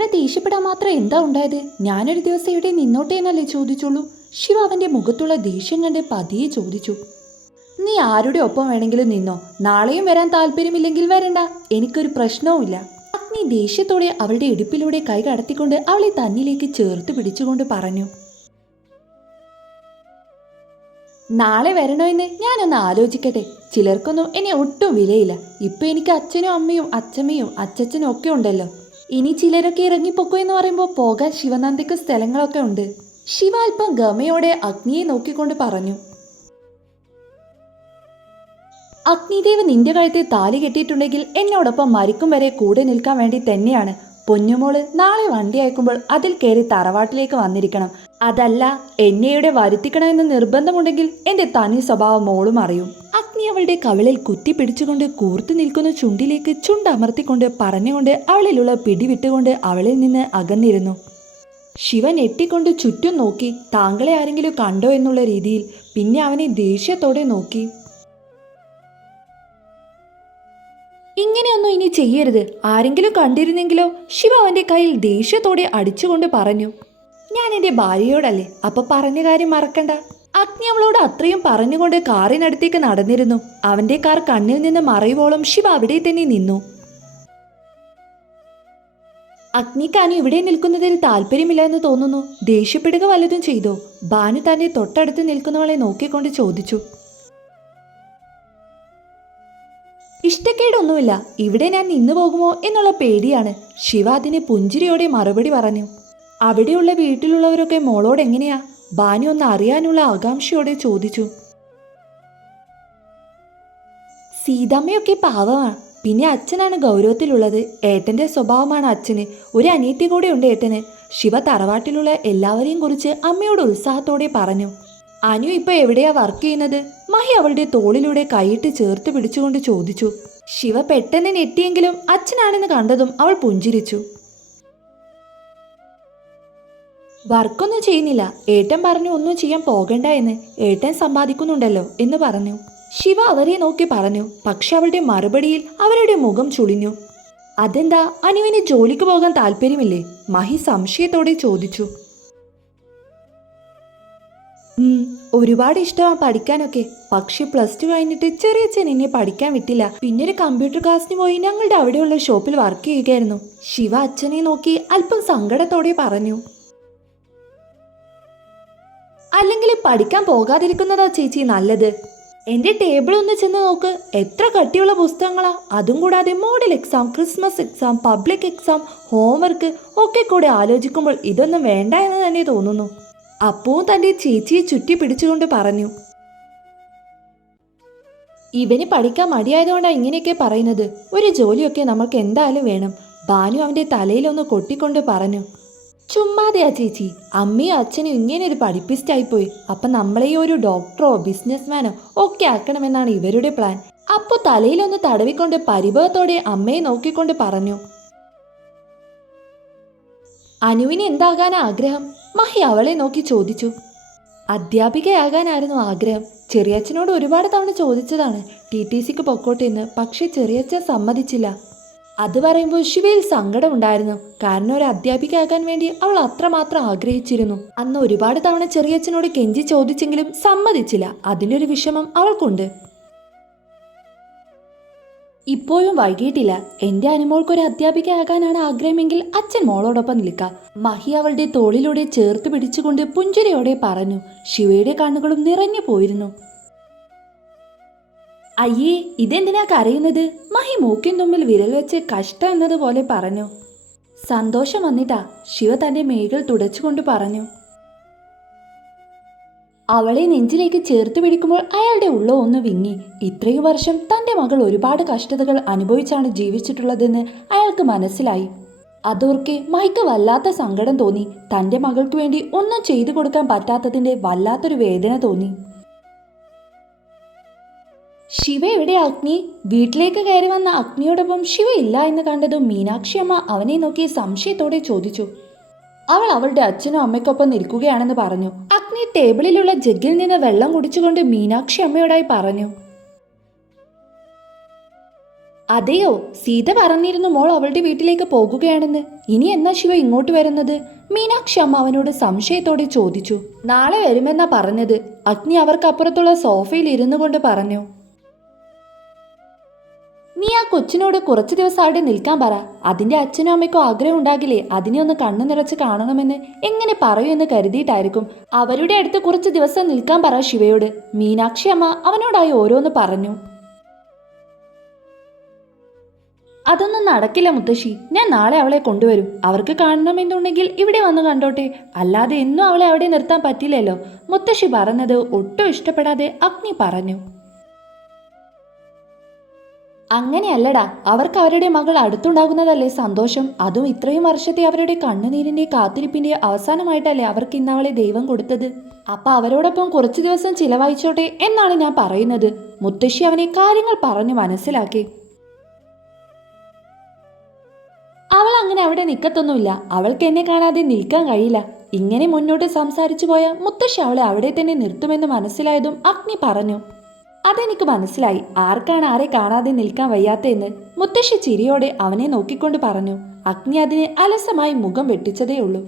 ഇത്ര ദേഷ്യപ്പെടാൻ മാത്രം എന്താ ഉണ്ടായത്? ഞാനൊരു ദിവസം ഇവിടെ നിന്നോട്ടെ എന്നല്ലേ ചോദിച്ചുള്ളൂ. ശിവ അവന്റെ മുഖത്തുള്ള ദേഷ്യം കണ്ട് പതിയെ ചോദിച്ചു. നീ ആരുടെ ഒപ്പം വേണമെങ്കിലും നിന്നോ, നാളെയും വരാൻ താല്പര്യമില്ലെങ്കിൽ വരണ്ട, എനിക്കൊരു പ്രശ്നവുമില്ല. അഗ്നി ദേഷ്യത്തോടെ അവളുടെ ഇടുപ്പിലൂടെ കൈ കടത്തിക്കൊണ്ട് അവളെ തന്നിലേക്ക് ചേർത്ത് പിടിച്ചുകൊണ്ട് പറഞ്ഞു. നാളെ വരണോ എന്ന് ഞാനൊന്ന് ആലോചിക്കട്ടെ. ചിലർക്കൊന്നും എന്നെ ഒട്ടും വിലയില്ല. ഇപ്പൊ എനിക്ക് അച്ഛനും അമ്മയും അച്ഛമ്മയും അച്ഛനും ഒക്കെ ഉണ്ടല്ലോ. ഇനി ചിലരൊക്കെ ഇറങ്ങിപ്പോക്കോ എന്ന് പറയുമ്പോൾ പോകാൻ ശിവനന്ദയ്ക്ക് സ്ഥലങ്ങളൊക്കെ ഉണ്ട്. ശിവ അല്പം ഗമയോടെ അഗ്നിയെ നോക്കിക്കൊണ്ട് പറഞ്ഞു. അഗ്നിദേവ് നിന്റെ കഴുത്തിൽ താലി കെട്ടിയിട്ടുണ്ടെങ്കിൽ എന്നോടൊപ്പം മരിക്കും വരെ കൂടെ നിൽക്കാൻ വേണ്ടി തന്നെയാണ്. പൊന്നുമോള് നാളെ വണ്ടി അയക്കുമ്പോൾ അതിൽ കയറി തറവാട്ടിലേക്ക് വന്നിരിക്കണം. അതല്ല എന്നെയുടെ വരുത്തിക്കണമെന്ന് നിർബന്ധമുണ്ടെങ്കിൽ എന്റെ തനി സ്വഭാവം മോളും അറിയും. അഗ്നി അവളുടെ കവിളിൽ കുത്തി പിടിച്ചുകൊണ്ട് കൂർത്തു നിൽക്കുന്ന ചുണ്ടിലേക്ക് ചുണ്ടമർത്തിക്കൊണ്ട് പറഞ്ഞുകൊണ്ട് അവളിലുള്ള പിടിവിട്ടുകൊണ്ട് അവളിൽ നിന്ന് അകന്നിരുന്നു. ശിവൻ എട്ടിക്കൊണ്ട് ചുറ്റും നോക്കി താങ്കളെ ആരെങ്കിലും കണ്ടോ എന്നുള്ള രീതിയിൽ. പിന്നെ അവനെ ദേഷ്യത്തോടെ നോക്കി. ഇങ്ങനെയൊന്നും ഇനി ചെയ്യരുത്, ആരെങ്കിലും കണ്ടിരുന്നെങ്കിലോ? ശിവ അവന്റെ കയ്യിൽ ദേഷ്യത്തോടെ അടിച്ചുകൊണ്ട് പറഞ്ഞു. ഞാൻ എന്റെ ഭാര്യയോടല്ലേ, അപ്പൊ പറഞ്ഞ കാര്യം മറക്കണ്ട. അഗ്നി അവളോട് അത്രയും പറഞ്ഞുകൊണ്ട് കാറിനടുത്തേക്ക് നടന്നിരുന്നു. അവന്റെ കാർ കണ്ണിൽ നിന്ന് മറയുവോളം ശിവ അവിടെ തന്നെ നിന്നു. അഗ്നിക്കാനും ഇവിടെ നിൽക്കുന്നതിൽ താല്പര്യമില്ല എന്ന് തോന്നുന്നു. ദേഷ്യപ്പെടുക വല്ലതും ചെയ്തോ? ഭാനു തന്റെ തൊട്ടടുത്ത് നിൽക്കുന്നവളെ നോക്കിക്കൊണ്ട് ചോദിച്ചു. ഇഷ്ടക്കേടൊന്നുമില്ല, ഇവിടെ ഞാൻ നിന്നു പോകുമോ എന്നുള്ള പേടിയാണ്. ശിവ അതിന് പുഞ്ചിരിയോടെ മറുപടി പറഞ്ഞു. അവിടെയുള്ള വീട്ടിലുള്ളവരൊക്കെ മോളോട് എങ്ങനെയാ? ഭാനു ഒന്ന് അറിയാനുള്ള ആകാംക്ഷയോടെ ചോദിച്ചു. സീതമ്മയൊക്കെ പാവമാണ്. പിന്നെ അച്ഛനാണ് ഗൗരവത്തിലുള്ളത്. ഏട്ടന്റെ സ്വഭാവമാണ് അച്ഛന്. ഒരു അനിയത്തി കൂടെ ഉണ്ട് ഏട്ടന്. ശിവ തറവാട്ടിലുള്ള എല്ലാവരെയും കുറിച്ച് അമ്മയോട് ഉത്സാഹത്തോടെ പറഞ്ഞു. അനു ഇപ്പൊ എവിടെയാ വർക്ക് ചെയ്യുന്നത്? മഹി അവളുടെ തോളിലൂടെ കൈയിട്ട് ചേർത്ത് പിടിച്ചുകൊണ്ട് ചോദിച്ചു. ശിവ പെട്ടെന്ന് ഞെട്ടിയെങ്കിലും അച്ഛനാണെന്ന് കണ്ടതും അവൾ പുഞ്ചിരിച്ചു. വർക്കൊന്നും ചെയ്യുന്നില്ല, ഏട്ടൻ പറഞ്ഞു ഒന്നും ചെയ്യാൻ പോകണ്ട എന്ന്. ഏട്ടൻ സമ്പാദിക്കുന്നുണ്ടല്ലോ എന്ന് പറഞ്ഞു. ശിവ അവരെ നോക്കി പറഞ്ഞു. പക്ഷെ അവളുടെ മറുപടിയിൽ അവരുടെ മുഖം ചുളിഞ്ഞു. അതെന്താ, അനുവിന് ജോലിക്ക് പോകാൻ താല്പര്യമില്ലേ? മഹി സംശയത്തോടെ ചോദിച്ചു. ഒരുപാട് ഇഷ്ടമാണ് പഠിക്കാനൊക്കെ. പക്ഷെ +2 കഴിഞ്ഞിട്ട് ചെറിയച്ഛൻ എന്നെ പഠിക്കാൻ വിട്ടില്ല. പിന്നെ ഒരു കമ്പ്യൂട്ടർ ക്ലാസ്സിന് പോയി ഞങ്ങളുടെ അവിടെയുള്ള ഷോപ്പിൽ വർക്ക് ചെയ്യുകയായിരുന്നു. ശിവ അച്ഛനെ നോക്കി അല്പം സങ്കടത്തോടെ പറഞ്ഞു. അല്ലെങ്കിൽ പഠിക്കാൻ പോകാതിരിക്കുന്നതാ ചേച്ചി നല്ലത്. എന്റെ ടേബിൾ ഒന്ന് ചെന്ന് നോക്ക്, എത്ര കട്ടിയുള്ള പുസ്തകങ്ങളാ. അതും കൂടാതെ model exam, Christmas exam, public exam, homework ഒക്കെ കൂടെ ആലോചിക്കുമ്പോൾ ഇതൊന്നും വേണ്ട എന്ന് തന്നെ തോന്നുന്നു. അപ്പവും തന്റെ ചേച്ചിയെ ചുറ്റി പിടിച്ചുകൊണ്ട് പറഞ്ഞു. ഇവന് പഠിക്കാൻ മടിയായതുകൊണ്ടാണ് ഇങ്ങനെയൊക്കെ പറയുന്നത്. ഒരു ജോലിയൊക്കെ നമ്മൾക്ക് എന്തായാലും വേണം. ഭാനു അവന്റെ തലയിലൊന്ന് കൊട്ടിക്കൊണ്ട് പറഞ്ഞു. ചുമ്മാതെയാ ചേച്ചി, അമ്മയും അച്ഛനും ഇങ്ങനെ ഒരു പഠിപ്പിസ്റ്റായിപ്പോയി. അപ്പൊ നമ്മളെ ഒരു ഡോക്ടറോ ബിസിനസ്മാനോ ഒക്കെ ആക്കണമെന്നാണ് ഇവരുടെ പ്ലാൻ. അപ്പൊ തലയിലൊന്ന് തടവിക്കൊണ്ട് പരിഭവത്തോടെ അമ്മയെ നോക്കിക്കൊണ്ട് പറഞ്ഞു. അനുവിന് എന്താകാൻ ആഗ്രഹം? മഹി അവളെ നോക്കി ചോദിച്ചു. അധ്യാപികയാകാനായിരുന്നു ആഗ്രഹം. ചെറിയച്ഛനോട് ഒരുപാട് തവണ ചോദിച്ചതാണ് TTCക്ക് പൊക്കോട്ടെ എന്ന്. പക്ഷെ ചെറിയച്ഛൻ സമ്മതിച്ചില്ല. അത് പറയുമ്പോൾ ശിവയിൽ സങ്കടമുണ്ടായിരുന്നു. കാരണം ഒരു അധ്യാപികയാകാൻ വേണ്ടി അവൾ അത്രമാത്രം ആഗ്രഹിച്ചിരുന്നു. അന്ന് ഒരുപാട് തവണ ചെറിയച്ഛനോട് കെഞ്ചി ചോദിച്ചെങ്കിലും സമ്മതിച്ചില്ല. അതിലൊരു വിഷമം അവൾക്കുണ്ട്. ഇപ്പോഴും വൈകിട്ടില്ല. എന്റെ അനുമോൾക്കൊരു അധ്യാപികയാകാനാണ് ആഗ്രഹമെങ്കിൽ അച്ഛൻ മോളോടൊപ്പം നിൽക്കാം. മഹി അവളുടെ തോളിലൂടെ ചേർത്ത് പിടിച്ചുകൊണ്ട് പുഞ്ചിരിയോടെ പറഞ്ഞു. ശിവയുടെ കണ്ണുകളും നിറഞ്ഞു പോയിരുന്നു. അയ്യേ, ഇതെന്തിനാ കരയുന്നത്? മഹി മൂക്കിൻ തുമ്പിൽ വിരൽ വെച്ച് കഷ്ടം എന്നതുപോലെ പറഞ്ഞു. സന്തോഷം വന്നിട്ടാ, ശിവ തന്റെ മേകൾ തുടച്ചുകൊണ്ട് പറഞ്ഞു. അവളെ നെഞ്ചിലേക്ക് ചേർത്ത് പിടിക്കുമ്പോൾ അയാളുടെ ഉള്ള ഒന്ന് വിങ്ങി. ഇത്രയും വർഷം തന്റെ മകൾ ഒരുപാട് കഷ്ടതകൾ അനുഭവിച്ചാണ് ജീവിച്ചിട്ടുള്ളതെന്ന് അയാൾക്ക് മനസ്സിലായി. അതോർക്കെ മൈക്ക് വല്ലാത്ത സങ്കടം തോന്നി. തന്റെ മകൾക്ക് വേണ്ടി ഒന്നും ചെയ്തു കൊടുക്കാൻ പറ്റാത്തതിന്റെ വല്ലാത്തൊരു വേദന തോന്നി. ശിവ എവിടെ അഗ്നി? വീട്ടിലേക്ക് കയറി വന്ന അഗ്നിയോടൊപ്പം ശിവ ഇല്ല എന്ന് കണ്ടതും മീനാക്ഷി അമ്മ അവനെ നോക്കി സംശയത്തോടെ ചോദിച്ചു. അവൾ അവളുടെ അച്ഛനും അമ്മയ്ക്കൊപ്പം നിൽക്കുകയാണെന്ന് പറഞ്ഞു. അഗ്നി ടേബിളിലുള്ള ജഗ്ഗിൽ നിന്ന് വെള്ളം കുടിച്ചുകൊണ്ട് മീനാക്ഷി അമ്മയോടായി പറഞ്ഞു. അതെയോ, സീത പറഞ്ഞിരുന്നു മോൾ അവളുടെ വീട്ടിലേക്ക് പോകുകയാണെന്ന്. ഇനി എന്നാ ശിവ ഇങ്ങോട്ട് വരുന്നത്? മീനാക്ഷി അമ്മ അവനോട് സംശയത്തോടെ ചോദിച്ചു. നാളെ വരുമെന്നാ പറഞ്ഞത്. അഗ്നി അവർക്കപ്പുറത്തുള്ള സോഫയിൽ ഇരുന്നു കൊണ്ട് പറഞ്ഞു. നീ ആ കൊച്ചിനോട് കുറച്ചു ദിവസം അവിടെ നിൽക്കാൻ പറ. അതിന്റെ അച്ഛനും അമ്മയ്ക്കും ആഗ്രഹം ഉണ്ടാകില്ലേ അതിനെ ഒന്ന് കണ്ണു നിറച്ച് കാണണമെന്ന്? എങ്ങനെ പറയൂ എന്ന് കരുതിയിട്ടായിരിക്കും. അവരുടെ അടുത്ത് കുറച്ച് ദിവസം നിൽക്കാൻ പറ ശിവയോട്. മീനാക്ഷി അമ്മ അവനോടായി ഓരോന്ന് പറഞ്ഞു. അതൊന്നും നടക്കില്ല മുത്തശ്ശി. ഞാൻ നാളെ അവളെ കൊണ്ടുവരും. അവർക്ക് കാണണമെന്നുണ്ടെങ്കിൽ ഇവിടെ വന്ന് കണ്ടോട്ടെ. അല്ലാതെ എന്നും അവളെ അവിടെ നിർത്താൻ പറ്റില്ലല്ലോ. മുത്തശ്ശി പറഞ്ഞത് ഒട്ടും ഇഷ്ടപ്പെടാതെ അഗ്നി പറഞ്ഞു. അങ്ങനെയല്ലടാ, അവർക്ക് അവരുടെ മകൾ അടുത്തുണ്ടാകുന്നതല്ലേ സന്തോഷം. അതും ഇത്രയും വർഷത്തെ അവരുടെ കണ്ണുനീരിന്റെ കാത്തിരിപ്പിന്റെ അവസാനമായിട്ടല്ലേ അവർക്ക് ഇന്നവളെ ദൈവം കൊടുത്തത്. അപ്പൊ അവരോടൊപ്പം കുറച്ചു ദിവസം ചിലവഴിച്ചോട്ടെ എന്നാണ് ഞാൻ പറയുന്നത്. മുത്തശ്ശി അവനെ കാര്യങ്ങൾ പറഞ്ഞു മനസ്സിലാക്കി. അവൾ അങ്ങനെ അവിടെ നിൽക്കത്തൊന്നുമില്ല. അവൾക്ക് എന്നെ കാണാതെ നിൽക്കാൻ കഴിയില്ല. ഇങ്ങനെ മുന്നോട്ട് സംസാരിച്ചു പോയ മുത്തശ്ശി അവളെ അവിടെ തന്നെ നിർത്തുമെന്ന് മനസ്സിലായതും അഗ്നി പറഞ്ഞു. അതെനിക്ക് മനസ്സിലായി. ആർക്കാണ് ആരെ കാണാതെ നിൽക്കാൻ വയ്യാത്തതെന്ന്. മുത്തശ്ശി ചിരിയോടെ അവനെ നോക്കിക്കൊണ്ട് പറഞ്ഞു. അഗ്നി അതിനെ അലസമായി മുഖം വെട്ടിച്ചതേയുള്ളൂ.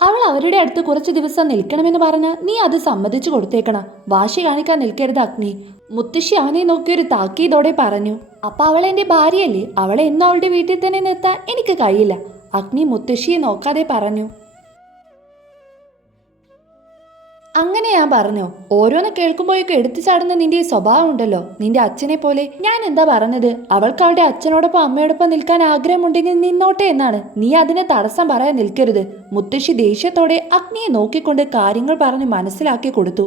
അവൾ അവരുടെ അടുത്ത് കുറച്ചു ദിവസം നിൽക്കണമെന്ന് പറഞ്ഞാൽ നീ അത് സമ്മതിച്ചു കൊടുത്തേക്കണം. വാശി കാണിക്കാൻ നിൽക്കരുത് അഗ്നി. മുത്തശ്ശി അവനെ നോക്കിയൊരു താക്കീതോടെ പറഞ്ഞു. അപ്പൊ അവൾ എന്റെ ഭാര്യയല്ലേ, അവളെ എന്നും അവളുടെ വീട്ടിൽ തന്നെ നിർത്താൻ എനിക്ക് കഴിയില്ല. അഗ്നി മുത്തശ്ശിയെ നോക്കാതെ പറഞ്ഞു. അങ്ങനെ ഞാൻ പറഞ്ഞോ? ഓരോന്ന് കേൾക്കുമ്പോഴേക്കും എടുത്തു ചാടുന്ന നിന്റെ സ്വഭാവം ഉണ്ടല്ലോ, നിന്റെ അച്ഛനെ പോലെ. ഞാൻ എന്താ പറഞ്ഞത്? അവൾക്ക് അവളുടെ അച്ഛനോടൊപ്പം അമ്മയോടൊപ്പം നിൽക്കാൻ ആഗ്രഹമുണ്ടെങ്കിൽ നിന്നോട്ടെ എന്നാണ്. നീ അതിന് തടസ്സം പറയാൻ നിൽക്കരുത്. മുത്തശ്ശി ദേഷ്യത്തോടെ അഗ്നിയെ നോക്കിക്കൊണ്ട് കാര്യങ്ങൾ പറഞ്ഞ് മനസ്സിലാക്കി കൊടുത്തു.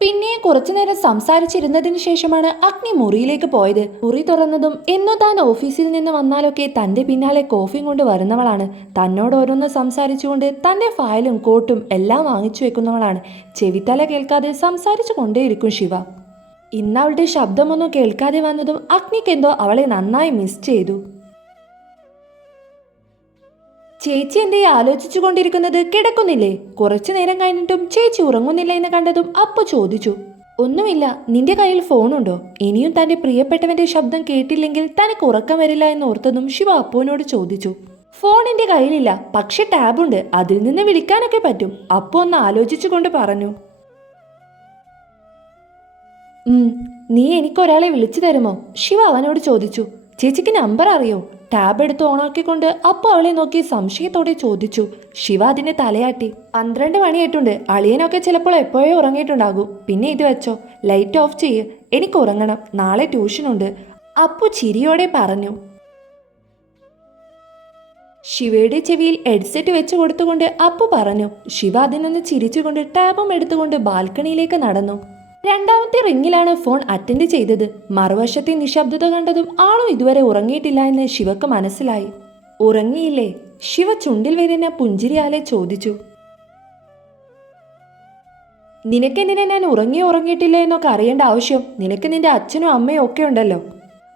പിന്നെയും കുറച്ചുനേരം സംസാരിച്ചിരുന്നതിന് ശേഷമാണ് അഗ്നി മുറിയിലേക്ക് പോയത്. മുറി തുറന്നതും എന്നു താൻ ഓഫീസിൽ നിന്ന് വന്നാലൊക്കെ തന്റെ പിന്നാലെ കോഫിയും കൊണ്ട് വരുന്നവളാണ്. തന്നോട് ഓരോന്ന് സംസാരിച്ചുകൊണ്ട് തന്റെ ഫയലും കോട്ടും എല്ലാം വാങ്ങിച്ചു വെക്കുന്നവളാണ്. ചെവിത്തല കേൾക്കാതെ സംസാരിച്ചു കൊണ്ടേയിരിക്കും ശിവ. ഇന്ന് അവളുടെ ശബ്ദമൊന്നും കേൾക്കാതെ വന്നതും അഗ്നിക്കെന്തോ അവളെ നന്നായി മിസ് ചെയ്തു. ചേച്ചി എന്തേ ആലോചിച്ചു കൊണ്ടിരിക്കുന്നത്? കിടക്കുന്നില്ലേ? കുറച്ചു നേരം കഴിഞ്ഞിട്ടും ചേച്ചി ഉറങ്ങുന്നില്ല എന്ന് കണ്ടതും അപ്പു ചോദിച്ചു. ഒന്നുമില്ല. നിന്റെ കയ്യിൽ ഫോണുണ്ടോ? ഇനിയും തന്റെ പ്രിയപ്പെട്ടവന്റെ ശബ്ദം കേട്ടില്ലെങ്കിൽ തനിക്ക് ഉറക്കം വരില്ല എന്ന് ഓർത്തതും ശിവ അപ്പുവിനോട് ചോദിച്ചു. ഫോൺ എന്റെ കയ്യിലില്ല, പക്ഷെ ടാബുണ്ട്. അതിൽ നിന്ന് വിളിക്കാനൊക്കെ പറ്റും. അപ്പു ഒന്ന് ആലോചിച്ചു കൊണ്ട് പറഞ്ഞു. നീ എനിക്കൊരാളെ വിളിച്ചു തരുമോ? ശിവ അവനോട് ചോദിച്ചു. ചേച്ചിക്ക് നമ്പർ അറിയോ? ടാബ് എടുത്ത് ഓണാക്കിക്കൊണ്ട് അപ്പോൾ അവളെ നോക്കി സംശയത്തോടെ ചോദിച്ചു. ശിവ അതിനെ തലയാട്ടി. 12 മണിയായിട്ടുണ്ട്. അളിയനൊക്കെ ചിലപ്പോൾ എപ്പോഴേ ഉറങ്ങിയിട്ടുണ്ടാകും. പിന്നെ ഇത് വെച്ചോ, ലൈറ്റ് ഓഫ് ചെയ്യ്. എനിക്ക് ഉറങ്ങണം, നാളെ ട്യൂഷനുണ്ട്. അപ്പു ചിരിയോടെ പറഞ്ഞു. ശിവയുടെ ചെവിയിൽ ഹെഡ്സെറ്റ് വെച്ച് കൊടുത്തുകൊണ്ട് അപ്പു പറഞ്ഞു. ശിവ അതിനൊന്ന് ചിരിച്ചുകൊണ്ട് ടാബും എടുത്തുകൊണ്ട് ബാൽക്കണിയിലേക്ക് നടന്നു. രണ്ടാമത്തെ റിങ്ങിലാണ് ഫോൺ അറ്റൻഡ് ചെയ്തത്. മറുവശത്തെ നിശബ്ദത കണ്ടതും ആളും ഇതുവരെ ഉറങ്ങിയിട്ടില്ല എന്ന് ശിവക്ക് മനസ്സിലായി. ഉറങ്ങിയില്ലേ? ശിവ ചുണ്ടിൽ വരുന്ന പുഞ്ചിരിയാലെ ചോദിച്ചു. നിനക്കെന്തിനാ ഞാൻ ഉറങ്ങിയിട്ടില്ല എന്നൊക്കെ അറിയേണ്ട ആവശ്യം? നിനക്ക് നിന്റെ അച്ഛനും അമ്മയും ഒക്കെ ഉണ്ടല്ലോ.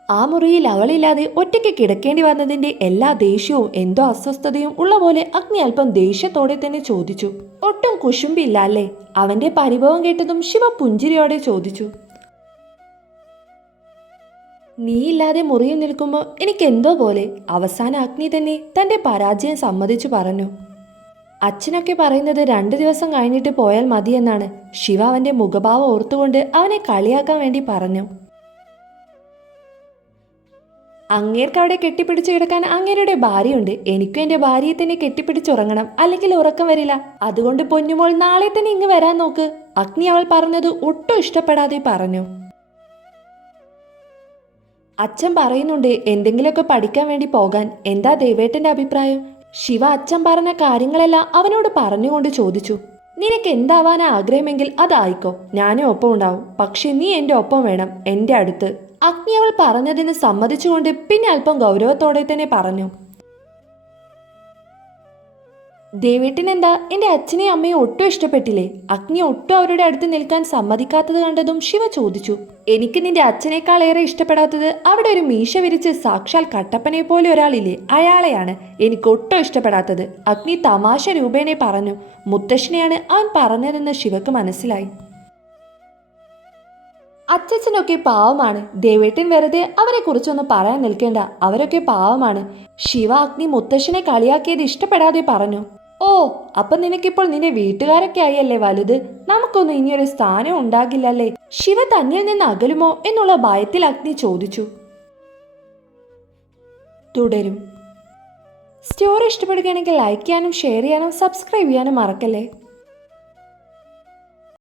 ആ മുറിയിൽ അവളില്ലാതെ ഒറ്റയ്ക്ക് കിടക്കേണ്ടി വന്നതിന്റെ എല്ലാ ദേഷ്യവും എന്തോ അസ്വസ്ഥതയും ഉള്ള പോലെ അഗ്നി അല്പം ദേഷ്യത്തോടെ തന്നെ ചോദിച്ചു. ഒട്ടും കുശുമ്പില്ല അല്ലേ? അവന്റെ പരിഭവം കേട്ടതും ശിവ പുഞ്ചിരിയോടെ ചോദിച്ചു. നീയില്ലാതെ മുറിയിൽ നിൽക്കുമ്പോൾ എനിക്ക് എന്തോ പോലെ. അവസാന അഗ്നി തന്നെ തന്റെ പരാജയം സമ്മതിച്ചു പറഞ്ഞു. അച്ഛനൊക്കെ പറയുന്നത് 2 ദിവസം കഴിഞ്ഞിട്ട് പോയാൽ മതിയെന്നാണ്. ശിവ അവന്റെ മുഖഭാവം ഓർത്തുകൊണ്ട് അവനെ കളിയാക്കാൻ വേണ്ടി പറഞ്ഞു. അങ്ങേർക്ക് അവിടെ കെട്ടിപ്പിടിച്ച് കിടക്കാൻ അങ്ങേരുടെ ഭാര്യയുണ്ട്. എനിക്കും എന്റെ ഭാര്യയെ തന്നെ കെട്ടിപ്പിടിച്ചുറങ്ങണം, അല്ലെങ്കിൽ ഉറക്കം വരില്ല. അതുകൊണ്ട് പൊന്നുമോൾ നാളെ തന്നെ ഇങ്ങ് വരാൻ നോക്ക്. അഗ്നി അവൾ പറഞ്ഞത് ഒട്ടും ഇഷ്ടപ്പെടാതെ പറഞ്ഞു. അച്ഛൻ പറയുന്നുണ്ട് എന്തെങ്കിലുമൊക്കെ പഠിക്കാൻ വേണ്ടി പോകാൻ. എന്താ ദേവേട്ടന്റെ അഭിപ്രായം? ശിവ അച്ഛൻ പറഞ്ഞ കാര്യങ്ങളെല്ലാം അവനോട് പറഞ്ഞുകൊണ്ട് ചോദിച്ചു. നിനക്ക് എന്താവാനാ ആഗ്രഹമെങ്കിൽ അതായിക്കോ, ഞാനും ഒപ്പം ഉണ്ടാവും. പക്ഷെ നീ എന്റെ ഒപ്പം വേണം, എന്റെ അടുത്ത്. അഗ്നി അവൾ പറഞ്ഞതിന് സമ്മതിച്ചുകൊണ്ട് പിന്നെ അല്പം ഗൗരവത്തോടെ തന്നെ പറഞ്ഞു. ദേവേട്ടനെന്താ എന്റെ അച്ഛനെയും അമ്മയും ഒട്ടും ഇഷ്ടപ്പെട്ടില്ലേ? അഗ്നി ഒട്ടും അവരുടെ അടുത്ത് നിൽക്കാൻ സമ്മതിക്കാത്തത് കണ്ടതും ശിവ ചോദിച്ചു. എനിക്ക് നിന്റെ അച്ഛനേക്കാൾ ഏറെ ഇഷ്ടപ്പെടാത്തത് അവിടെ ഒരു മീശ വിരിച്ച് സാക്ഷാൽ കട്ടപ്പനെ പോലെ ഒരാളില്ലേ, അയാളെയാണ് എനിക്ക് ഒട്ടും ഇഷ്ടപ്പെടാത്തത്. അഗ്നി തമാശ രൂപേണെ പറഞ്ഞു. മുത്തശ്ശനെയാണ് അവൻ പറഞ്ഞതെന്ന് ശിവക്ക് മനസ്സിലായി. അച്ഛച്ചനൊക്കെ പാവമാണ്. ദേവേട്ടൻ വെറുതെ അവരെ കുറിച്ചൊന്നും പറയാൻ നിൽക്കേണ്ട. അവരൊക്കെ പാവമാണ്. ശിവ അഗ്നി മുത്തശ്ശനെ കളിയാക്കിയത് ഇഷ്ടപ്പെടാതെ പറഞ്ഞു. ഓ, അപ്പൊ നിനക്കിപ്പോൾ നിന്റെ വീട്ടുകാരൊക്കെ ആയല്ലേ വലുത്. നമുക്കൊന്നും ഇനിയൊരു സ്ഥാനം ഉണ്ടാകില്ലല്ലേ? ശിവ തന്നിൽ നിന്ന് അകലുമോ എന്നുള്ള ഭയത്തിൽ അഗ്നി ചോദിച്ചു. തുടരും. സ്റ്റോറി ഇഷ്ടപ്പെടുകയാണെങ്കിൽ ലൈക്ക് ചെയ്യാനും ഷെയർ ചെയ്യാനും സബ്സ്ക്രൈബ് ചെയ്യാനും മറക്കല്ലേ.